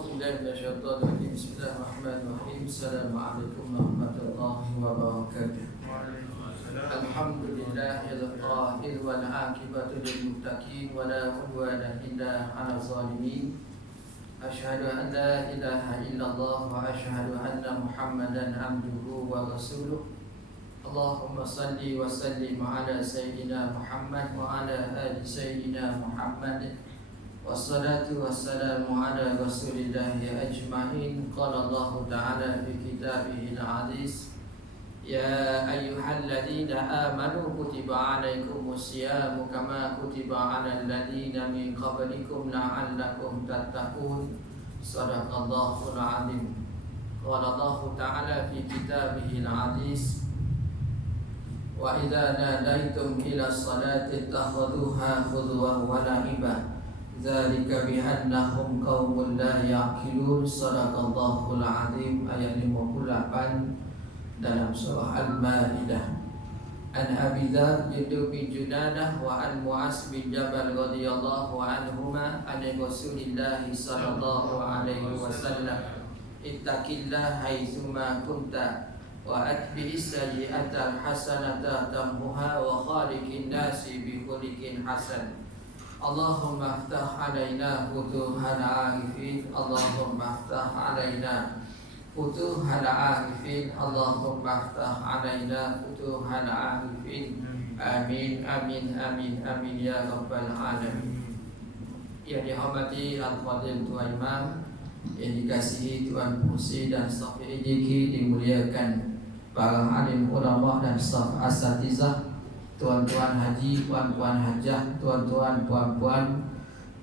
أعوذ بالله من الشيطان الرجيم. بسم الله الرحمن الرحيم. السلام عليكم ورحمة الله وبركاته. الحمد لله القائل والعاقبة للمتقين ولا عدوان إلا على الظالمين. أشهد أن لا إله إلا الله وأشهد أن محمدا عبده ورسوله. اللهم صل وسلم على سيدنا محمد وعلى آل سيدنا محمد wassalatu wassalamu ala rasulillahi ajma'in. Qala Allah ta'ala fi kitabihil aziz, ya ayyuhalladzina amanu kutiba alaikumus siyamu kama kutiba alal ladzina min qablikum la'allakum tattaqun. Shadaqallahul azim. Qala Allah ta'ala fi kitabihil aziz, wa idza nadaitum ila sholati ittakhadhuha huzwan wa la'iba Zalika biannahum qaumun la ya'qilun. Shadaqallahul azim. Ayat 58 dalam surah Al-Maidah. An Abi Dzar bin Junadah wa an Mu'adz bin Jabal radhiyallahu anhuma an Rasulillah sallallahu alaihi wasallam, ittaqillaha haitsuma kunta wa atbi'is sayyi'atal hasanata tamhuha wa khaliqin nasi bi khuliqin hasan. Allahumma aftah alaina futuhal arifin. Allahumma aftah alaina futuhal arifin. Allahumma aftah alaina futuhal arifin. Amin, amin, amin, amin ya rabbal alamin. Yang dihormati Al-Fadil Tuan Imam, yang dikasihi Tuan Pusi dan staf EJK, dimuliakan para alim ulama dan staf asatizah, tuan-tuan haji, puan-puan hajah, tuan-tuan, puan-puan,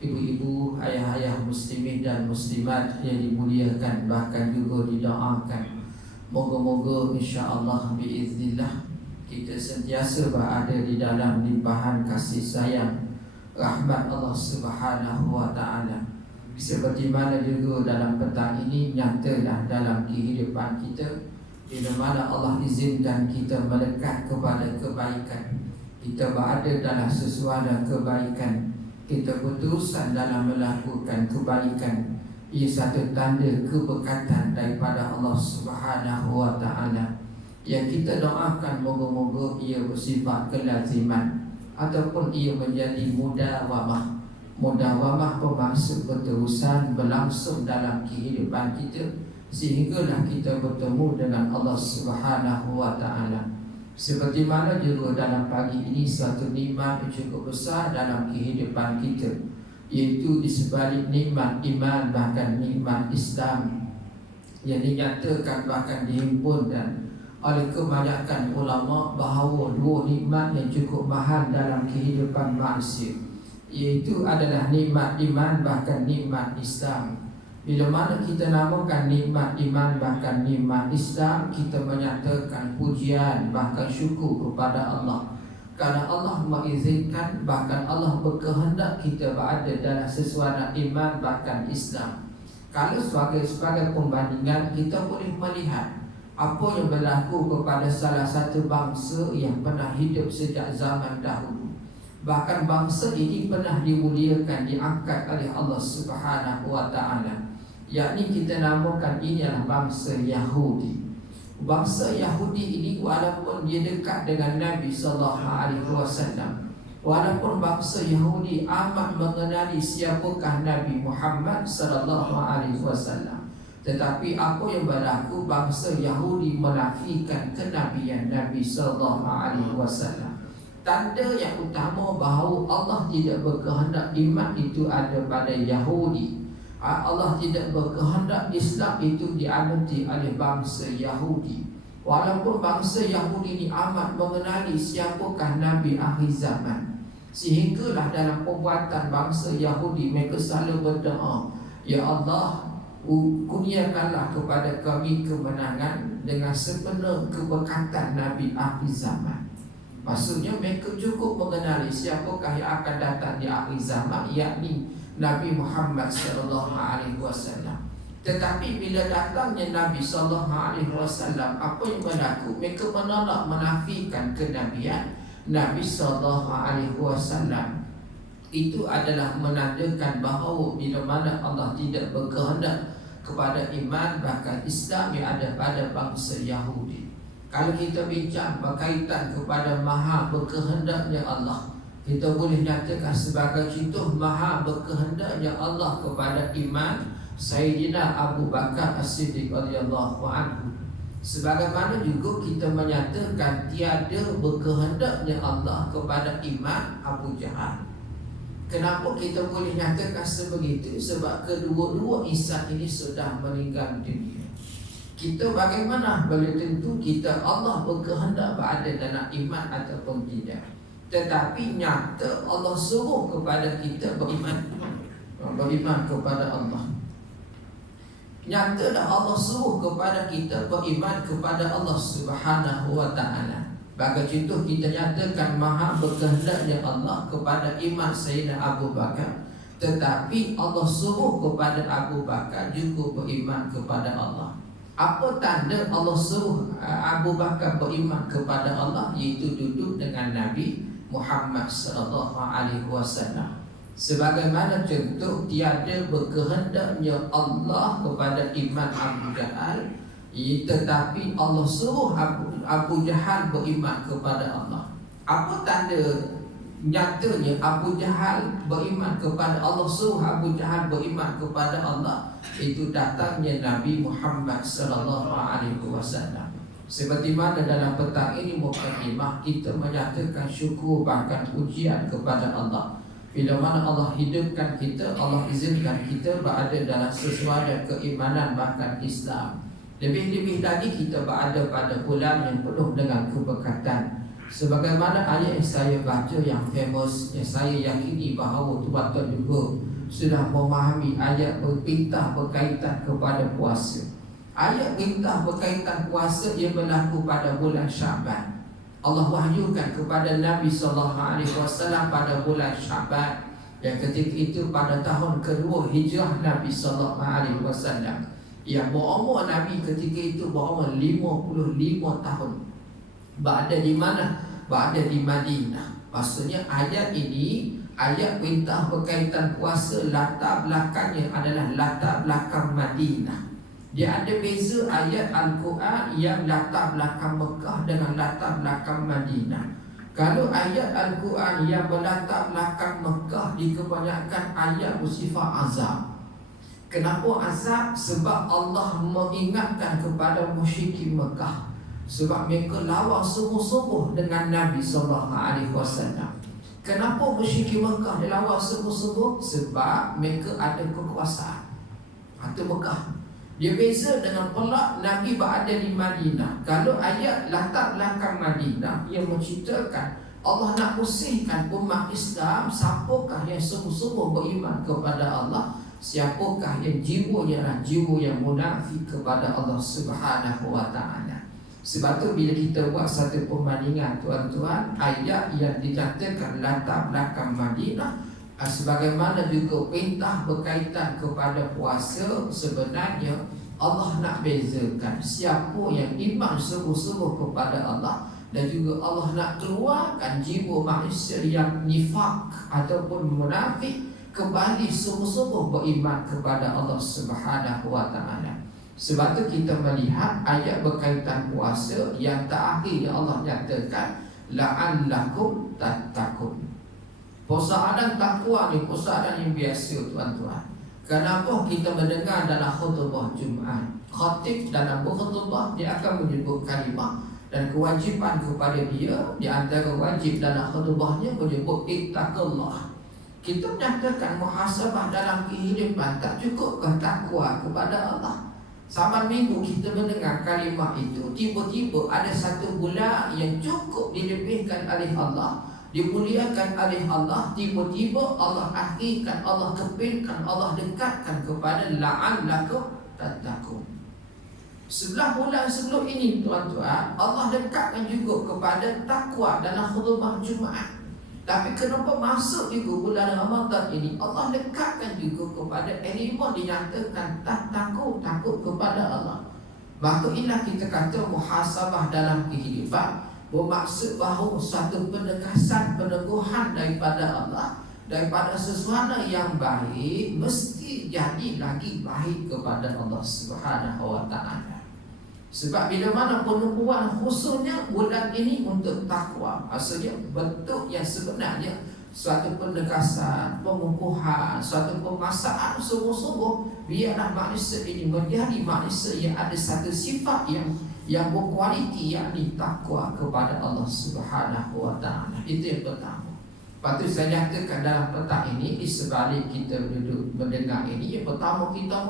ibu-ibu, ayah-ayah muslimin dan muslimat yang dimuliakan, bahkan juga didoakan. Moga-moga insya-Allah biiznillah kita sentiasa berada di dalam limpahan kasih sayang rahmat Allah Subhanahu wa taala. Seperti mana juga dalam petang ini nyatalah dalam kehidupan kita, di mana Allah izinkan kita melekat kepada kebaikan, kita berada dalam sesuatu kebaikan, kita berterusan dalam melakukan kebaikan. Ia satu tanda keberkatan daripada Allah Subhanahu wa taala, yang kita doakan moga-moga ia bersifat kelaziman ataupun ia menjadi mudawamah. Mudawamah bermaksud berterusan, berlangsung dalam kehidupan kita, sehinggalah kita bertemu dengan Allah Subhanahu wa taala. Seperti mana juga dalam pagi ini suatu nikmat yang cukup besar dalam kehidupan kita, iaitu di sebalik nikmat iman, bahkan nikmat Islam yang dinyatakan bahkan dihimpunkan oleh kebanyakan ulama bahawa dua nikmat yang cukup mahal dalam kehidupan manusia, iaitu adalah nikmat iman bahkan nikmat Islam. Bila mana kita namakan nikmat iman bahkan nikmat Islam, kita menyatakan pujian bahkan syukur kepada Allah, kerana Allah mengizinkan, bahkan Allah berkehendak kita berada dalam sesuatu iman bahkan Islam. Kalau sebagai pembandingan, kita boleh melihat apa yang berlaku kepada salah satu bangsa yang pernah hidup sejak zaman dahulu. Bahkan bangsa ini pernah dimuliakan, diangkat oleh Allah Subhanahu wa taala, yakni kita namakan ini adalah bangsa Yahudi. Bangsa Yahudi ini walaupun dia dekat dengan Nabi sallallahu alaihi wasallam, walaupun bangsa Yahudi amat mengenali siapakah Nabi Muhammad sallallahu alaihi wasallam, tetapi apa yang berlaku, bangsa Yahudi menafikan kenabian Nabi sallallahu alaihi wasallam. Tanda yang utama bahawa Allah tidak berkehendak iman itu ada pada Yahudi. Allah tidak berkehendak Islam itu dianuti oleh bangsa Yahudi. Walaupun bangsa Yahudi ini amat mengenali siapakah Nabi akhir zaman, sehinggalah dalam perbuatan bangsa Yahudi mereka selalu berdoa, ya Allah, kurniakanlah kepada kami kemenangan dengan sepenuh keberkatan Nabi akhir zaman. Maksudnya mereka cukup mengenali siapakah yang akan datang di akhir zaman, yakni Nabi Muhammad sallallahu alaihi wasallam. Tetapi bila datangnya Nabi sallallahu alaihi wasallam, apa yang berlaku? Mereka menolak, menafikan kenabian Nabi sallallahu alaihi wasallam. Itu adalah menandakan bahawa bila mana Allah tidak berkehendak kepada iman, bahkan Islam yang ada pada bangsa Yahudi. Kalau kita bincang berkaitan kepada maha berkehendaknya Allah, kita boleh nyatakan sebagai contoh maha berkehendaknya Allah kepada iman Sayyidina Abu Bakar As-Siddiq radhiyallahu anhu. Sebagaimana juga kita menyatakan tiada berkehendaknya Allah kepada iman Abu Jahal. Kenapa kita boleh nyatakan sebegitu? Sebab kedua-dua insan ini sudah meninggal dunia. Kita bagaimana boleh tentu kita Allah berkehendak berada dalam iman ataupun tidak. Tetapi nyata Allah suruh kepada kita beriman kepada Allah. Nyata dah Allah suruh kepada kita beriman kepada Allah Subhanahu wa ta'ala. Bagi contoh kita nyatakan maha berkehendaknya Allah kepada iman Sayyidina Abu Bakar, tetapi Allah suruh kepada Abu Bakar juga beriman kepada Allah. Apa tanda Allah suruh Abu Bakar beriman kepada Allah? Iaitu duduk dengan Nabi Muhammad sallallahu alaihi wasallam. Sebagaimana contoh tiada berkehendaknya Allah kepada iman Abu Jahal, tetapi Allah suruh Abu Jahal beriman kepada Allah. Apa tanda nyatanya Abu Jahal beriman kepada Allah, suruh Abu Jahal beriman kepada Allah? Itu datangnya Nabi Muhammad sallallahu alaihi wasallam. Seperti mana dalam petang ini mukadimah kita menyatakan syukur bahkan pujian kepada Allah. Bila mana Allah hidupkan kita, Allah izinkan kita berada dalam sesuatu keimanan bahkan Islam. Lebih-lebih lagi kita berada pada bulan yang penuh dengan keberkatan. Sebagaimana ayat yang saya baca yang famous, yang saya yakini bahawa tuan-tuan juga sudah memahami ayat perintah berkaitan kepada puasa. Ayat perintah berkaitan puasa yang berlaku pada bulan Syaban. Allah wahyukan kepada Nabi SAW pada bulan Syaban, yang ketika itu pada tahun kedua hijrah Nabi SAW, yang berumur Nabi ketika itu berumur 55 tahun. Berada di mana? Berada di Madinah. Maksudnya ayat ini, ayat perintah berkaitan puasa, latar belakangnya adalah latar belakang Madinah. Dia ada beza ayat Al-Quran yang latar belakang Mekah dengan latar belakang Madinah. Kalau ayat Al-Quran yang berlatar belakang Mekah, di kebanyakan ayat bersifat azab. Kenapa azab? Sebab Allah mengingatkan kepada musyrikin Mekah. Sebab mereka lawan sungguh-sungguh dengan Nabi SAW. Kenapa musyrikin Mekah dilawan sungguh-sungguh? Sebab mereka ada kekuasaan. Itu Mekah. Dia beza dengan pelak Nabi berada di Madinah. Kalau ayat latar belakang Madinah yang menceritakan Allah nak usihkan umat Islam, siapakah yang sungguh-sungguh beriman kepada Allah, siapakah yang jiwanya adalah jiwa yang munafik kepada Allah Subhanahu wa ta'ala. Sebab tu bila kita buat satu perbandingan tuan-tuan, ayat yang dinyatakan latar belakang Madinah, sebagaimana juga perintah berkaitan kepada puasa, sebenarnya Allah nak bezakan siapa yang iman sungguh-sungguh kepada Allah, dan juga Allah nak keluarkan jiwa manusia yang nifak ataupun munafik kembali sungguh-sungguh beriman kepada Allah Subhanahu wa ta'ala. Sebab tu kita melihat ayat berkaitan puasa yang terakhir yang Allah nyatakan la'allakum tattaqun. Puasa dan takwa ni puasa yang biasa tuan-tuan. Kenapa kita mendengar dalam khutbah Jumaat, khatib dalam berkhutbah dia akan menyebut kalimah, dan kewajipan kepada dia di antara wajib dalam khutbahnya menyebut ittaqullah. Kita menyatakan muhasabah dalam kehidupan, tak cukupkah takwa kepada Allah? Saban minggu kita mendengar kalimah itu, tiba-tiba ada satu bulan yang cukup dilebihkan oleh Allah, dimuliakan oleh Allah, tiba-tiba Allah akhirkan, Allah kepilkan, Allah dekatkan kepada la'allakum tattaqun. 11 bulan sebelum ini tuan-tuan, Allah dekatkan juga kepada takwa dalam khutbah Jumaat. Tapi kenapa masuk juga bulan Ramadan ini, Allah dekatkan juga kepada elemen dinyatakan takut kepada Allah. Maka inilah kita kata muhasabah dalam kehidupan, bermaksud bahawa satu penegasan, peneguhan daripada Allah daripada sesuatu yang baik mesti jadi lagi baik kepada Allah Subhanahu wa taala. Sebab bila mana penubuhan khususnya bulan ini untuk takwa, maksudnya bentuk yang sebenarnya suatu penegasan, pengukuhan, suatu pemaksaan sungguh-sungguh biarlah manusia ini menjadi manusia yang ada satu sifat yang berkualiti, yakni takwa kepada Allah Subhanahu wa taala. Itu yang pertama. Patut saya nyatakan dalam petang ini, di sebalik kita duduk mendengar ini, yang pertama kita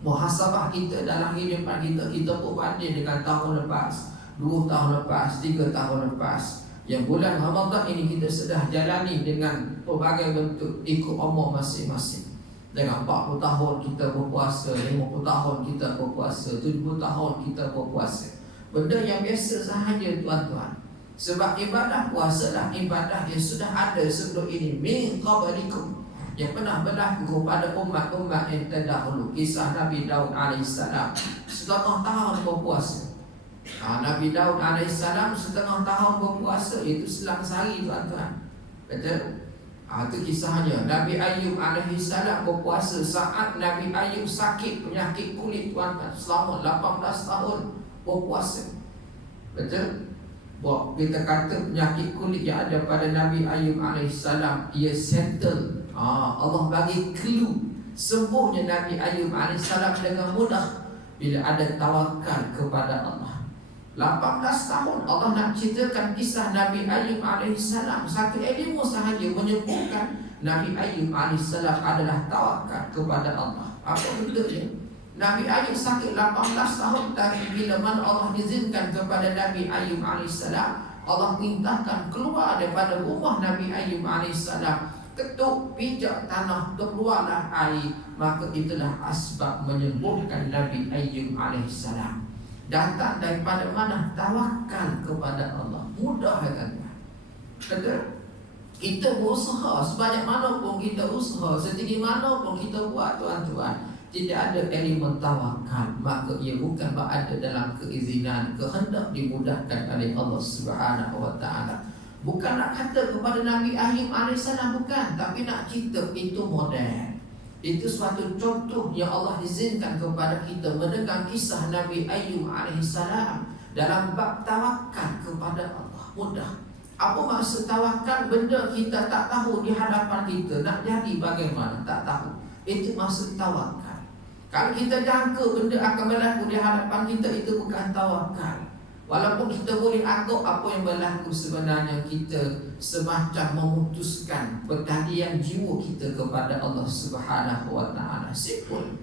muhasabah kita dalam kehidupan kita. Kita pun banding dengan tahun lepas, 2 tahun lepas, 3 tahun lepas. Yang bulan Ramadan ini kita sudah jalani dengan pelbagai bentuk ikut umur masing-masing. Dengan 40 tahun kita berpuasa, 50 tahun kita berpuasa, 70 tahun kita berpuasa. Benda yang biasa sahaja tuan-tuan. Sebab ibadah puasa adalah ibadah yang sudah ada sebelum ini, min qablikum, yang pernah berlaku kepada umat-umat yang terdahulu. Kisah Nabi Daud alaihissalam, setengah tahun berpuasa. Nabi Daud alaihissalam setengah tahun berpuasa, itu selang sehari tuan-tuan. Betul? Itu kisahnya. Nabi Ayub alaihissalam berpuasa saat Nabi Ayub sakit penyakit kulit tuan-tuan, selama 18 tahun berpuasa. Betul? Kita kata penyakit kulit yang ada pada Nabi Ayub alaihissalam, ia settle. Allah bagi clue sembuhnya Nabi Ayub alaihissalam dengan mudah bila ada tawakal kepada Allah. 18 tahun Allah nak ceritakan kisah Nabi Ayub alaihissalam. Satu ilmu sahaja menyebutkan Nabi Ayub alaihissalam adalah tawakal kepada Allah. Apa bentuknya? Nabi Ayub sakit 18 tahun, tapi bila mana Allah izinkan kepada Nabi Ayub alaihissalam, Allah perintahkan keluar daripada rumah Nabi Ayub alaihissalam, ketuk pijak tanah, keluarlah air. Maka itulah asbab menyembuhkan Nabi Ayub alaihissalam. Datang daripada mana? Tawakal kepada Allah. Mudah kan? Betul? Kita berusaha sebanyak mana pun kita usaha, setinggi mana pun kita buat tuan-tuan, tidak ada elemen tawakal, maka ia bukan berada dalam keizinan, kehendak dimudahkan oleh Allah Subhanahu wa taala. Bukan nak kata kepada Nabi Ayub alaihissalam, bukan, tapi nak cerita itu model. Itu suatu contoh yang Allah izinkan kepada kita mendengar kisah Nabi Ayub alaihissalam dalam bab tawakal kepada Allah. Mudah. Apa maksud tawakal? Benda kita tak tahu di hadapan kita, nak jadi bagaimana tak tahu. Itu maksud tawakal. Kalau kita jangka benda akan berlaku di hadapan kita, itu bukan tawakal. Walaupun kita boleh anggap apa yang berlaku, sebenarnya kita semacam memutuskan pertalian jiwa kita kepada Allah Subhanahu wa taala. Simple.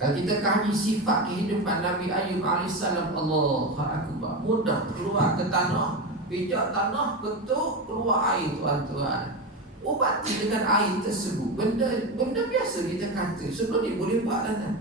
Kalau kita kaji sifat kehidupan Nabi Ayub alaihissalam, Allahu akbar, mudah keluar ke tanah, pijak tanah, ketuk, keluar air tuan-tuan. Ubati dengan air tersebut. Benda biasa kita kata. Sebelum ni boleh buat kan?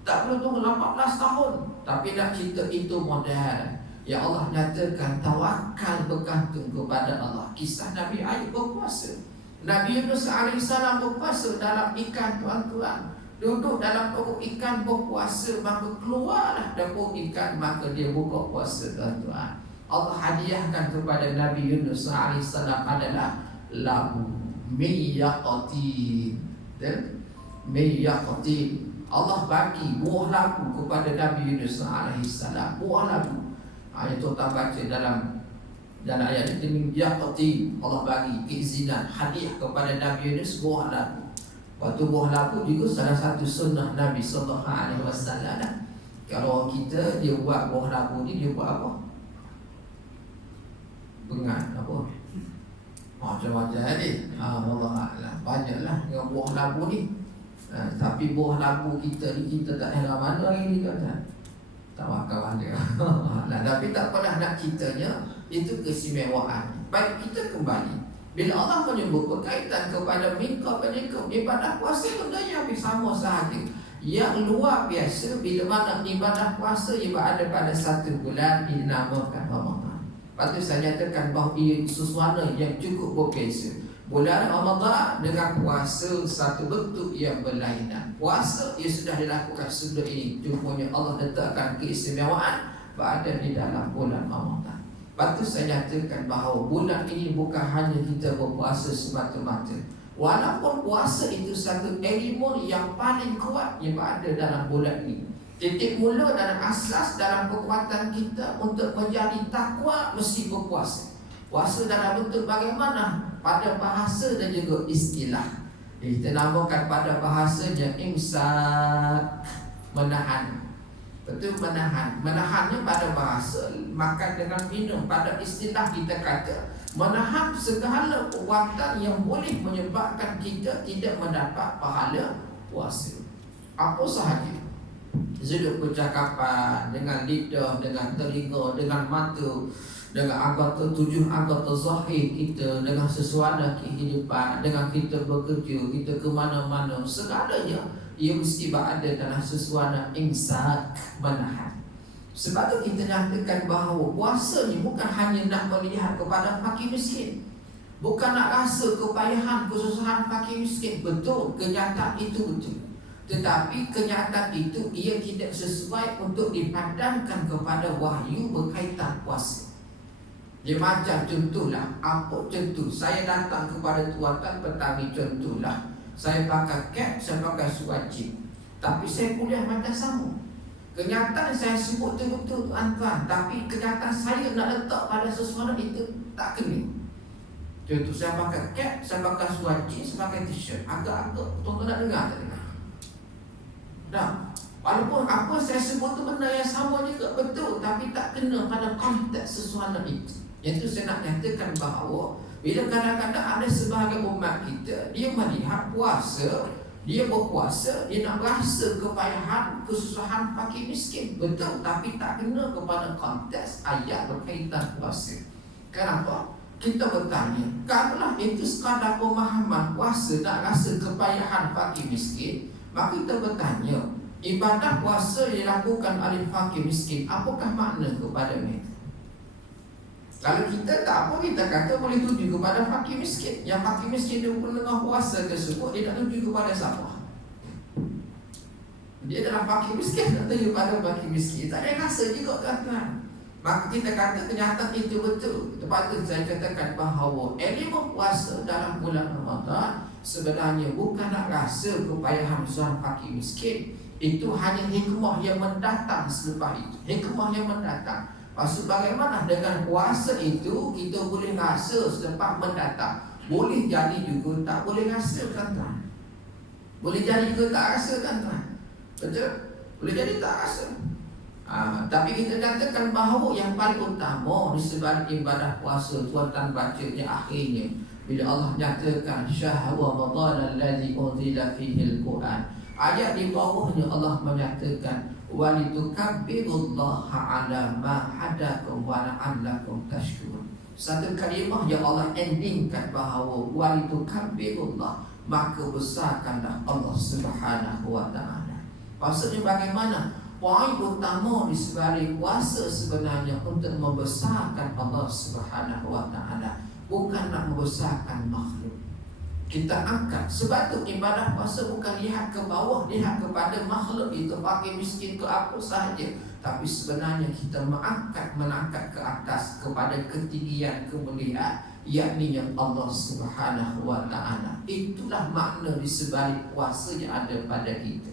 Tak perlu tunggu 18 tahun. Tapi nak cerita itu model yang Allah nyatakan tawakal bergantung kepada Allah. Kisah Nabi Ayub berpuasa, Nabi Yunus alaihissalam berpuasa dalam ikan tuan-tuan. Duduk dalam perut ikan berpuasa, maka keluarlah dari perut ikan, maka dia buka puasa tuan-tuan. Allah hadiahkan kepada Nabi Yunus alaihissalam adalah labu miyaqatin. Miyaqatin. Allah bagi buah labu kepada Nabi Yunus alaihissalam. Buah labu. Ayat tuan baca dalam ayat ini, miyaqatin. Allah bagi keizinan, hadiah kepada Nabi Yunus buah labu. Waktu buah labu juga salah satu sunnah Nabi sallallahu alaihi wasallam. Kalau kita dia buat buah labu ni, dia buat apa? Bengat apa? Macam-macam ni. Allah A'lam. Banyaklah dengan buah labu ni. Tapi buah labu kita ni, kita tak heran mana hari ni kan? Tak makan dia. Tapi tak pernah nak ceritanya. Itu keistimewaan. Baik, kita kembali. Bila Allah menyebut berkaitan kepada minqa banikum, ibadah puasa benda yang sama sahaja. Yang luar biasa bila mana ibadah puasa ia berada pada satu bulan dinamakan Ramadan. Patut saya nyatakan bahawa ia sesuatu yang cukup berbeza. Bulan Ramadan dengan puasa satu bentuk yang berlainan. Puasa ia sudah dilakukan sebelum ini. Cumanya Allah letakkan keistimewaan berada di dalam bulan Ramadan. Lepas tu saya nyatakan bahawa bulan ini bukan hanya kita berpuasa semata-mata. Walaupun puasa itu satu elemen yang paling kuat yang berada dalam bulan ini. Titik mula dalam asas dalam kekuatan kita untuk menjadi takwa mesti berpuasa. Puasa dalam bentuk bagaimana? Pada bahasa dan juga istilah. Kita namakan pada bahasanya imsak, menahan. Betul, menahan. Menahannya pada bahasa makan dengan minum. Pada istilah kita kata menahan segala perbuatan yang boleh menyebabkan kita tidak mendapat pahala puasa. Apa sahaja, sudut percakapan, dengan lidah, dengan telinga, dengan mata, dengan anggota 7 anggota zahir kita, dengan sesuatu kehidupan, dengan kita bekerja, kita ke mana-mana, segalanya ia mesti berada dalam sesuatu imsak, menahan. Sebab tu kita nyatakan bahawa puasa ni bukan hanya nak melihat kepada fakir miskin, bukan nak rasa kepayahan, kesusahan fakir miskin. Betul, kenyataan itu betul. Tetapi kenyataan itu ia tidak sesuai untuk dipandangkan kepada wahyu berkaitan puasa. Dia macam contohlah, apa contoh? Saya datang kepada tuan-tuan petani, contohlah saya pakai cap, saya pakai suwajib, tapi saya kuliah mata sama. Kenyataan saya sebut tu betul tuan-tuan, tapi kenyataan saya nak letak pada sesuatu itu tak kena. Contoh, saya pakai cap, saya pakai suwajib, saya pakai t-shirt. Agak-agak tuan-tuan nak dengar tak dengar? Dah. Walaupun apa saya sebut tu benda yang sama juga betul, tapi tak kena pada konteks sesuatu itu. Yang tu saya nak nyatakan bahawa bila kadang-kadang ada sebahagian umat kita, dia melihat puasa, dia berpuasa, dia nak rasa kepayahan, kesusahan fakir miskin. Betul, tapi tak kena kepada konteks ayat berkaitan puasa. Kenapa? Kita bertanya, kalaulah itu sekadar pemahaman puasa nak rasa kepayahan fakir miskin, maka kita bertanya, ibadah puasa dilakukan oleh fakir miskin, apakah makna kepada mereka? Kalau kita tak apa, kita kata boleh tuju kepada fakir miskin. Yang fakir miskin dia menengah puasa tersebut, dia nak tuju kepada siapa? Dia adalah fakir miskin, nak tuju kepada fakir miskin. Tak ada rasa juga tuan-tuan. Maka kita kata kenyataan itu betul. Lepas tu saya katakan bahawa elemen puasa dalam bulan Ramadan sebenarnya bukan nak rasa kepayahan seorang fakir miskin. Itu hanya hikmah yang mendatang selepas itu. Hikmah yang mendatang. Maksud bagaimana dengan puasa itu kita boleh rasa selepas mendatang. Boleh jadi juga tak boleh rasa kan tuan. Boleh jadi juga tak rasa kan tuan. Betul? Boleh jadi tak rasa. Tapi kita katakan bahawa yang paling utama di sebalik ibadah puasa, tuan-tuan bacanya akhirnya bila Allah nyatakan syahr Ramadan allazi unzila fihi al-Quran. Ayat di bawahnya Allah menyatakan walitukabbirullaha ala ma hadakum wa la'allakum tashkurun. Satu kalimah yang Allah endingkan bahawa walitukabbirullah, maka besarkanlah Allah Subhanahu wa taala. Maksudnya bagaimana? Poin utama di sebalik puasa sebenarnya untuk membesarkan Allah Subhanahu wa taala, bukan nak membesarkan makhluk. Kita angkat. Sebab tu ibadah puasa bukan lihat ke bawah, lihat kepada makhluk itu, fakir miskin ke apa sahaja, tapi sebenarnya kita menangkat ke atas kepada ketinggian kemuliaan, yakni yang Allah Subhanahu wa taala. Itulah makna di sebalik puasa yang ada pada kita.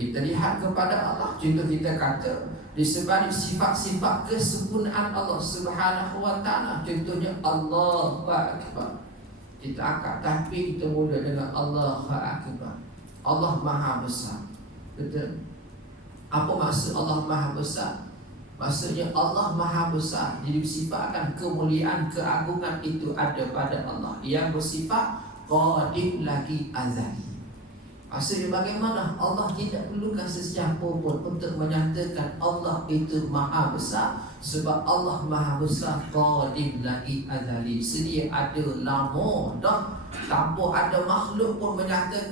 Kita lihat kepada Allah. Contoh kita kata di sebalik sifat-sifat kesempurnaan Allah Subhanahu wa taala, contohnya Allahu Akbar. Kita angkat, tapi kita mula dengan Allahu Akbar. Allah Maha Besar. Betul? Apa maksud Allah Maha Besar? Maksudnya Allah Maha Besar, jadi sifatkan kemuliaan, keagungan itu ada pada Allah yang bersifat qadim lagi azali. Maksudnya bagaimana? Allah tidak perlukan sesiapa pun untuk menyatakan Allah itu Maha Besar, sebab Allah Maha Besar qadim lagi azali. Sedia ada lama dah, tanpa ada makhluk pun menyatakan